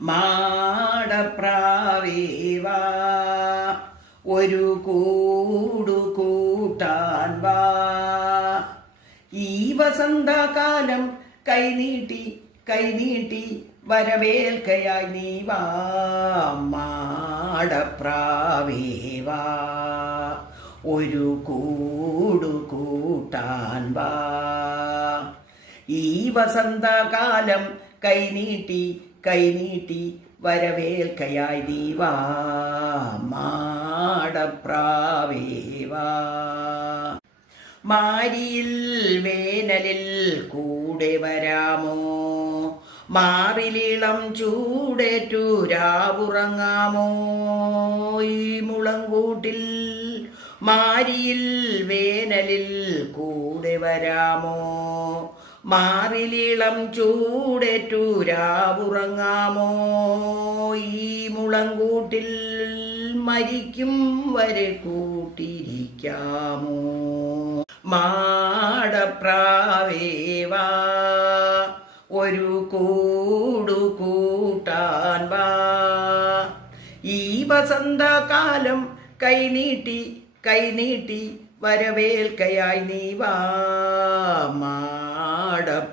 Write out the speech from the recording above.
മാടപ്രാവേവാ ഒരു കൂടു കൂട്ടാൻ വാ. ഈ വസന്തകാലം കൈനീട്ടി കൈനീട്ടി വരവേൽക്കയായി നീ വാ. മാടപ്രാവേവാ ഒരു കൂടു കൂട്ടാൻ വാ. ഈ വസന്തകാലം കൈനീട്ടി കൈനീട്ടി വരവേൽക്കയായി നീ വാ. മാടപ്രാവേവാ മാരിയിൽ വേനലിൽ കൂടെ വരാമോ? മാറിലിളം ചൂടേറ്റു രാവുറങ്ങാമോ? ഈ മുളങ്കൂട്ടിൽ മാരിയിൽ വേനലിൽ കൂടെ വരാമോ? മാറിലിളം ചൂടേറ്റു രാവുറങ്ങാമോ? ഈ മുളങ്കൂട്ടിൽ മരിക്കും വരെ കൂട്ടിരിക്കാമോ? മാടപ്രാവേവാ ഒരു കൂടു കൂട്ടാൻ വാ. ഈ വസന്തകാലം കൈനീട്ടി കൈനീട്ടി വരവേൽക്കയായി നീ വാ. മാടപ്രാവേവാ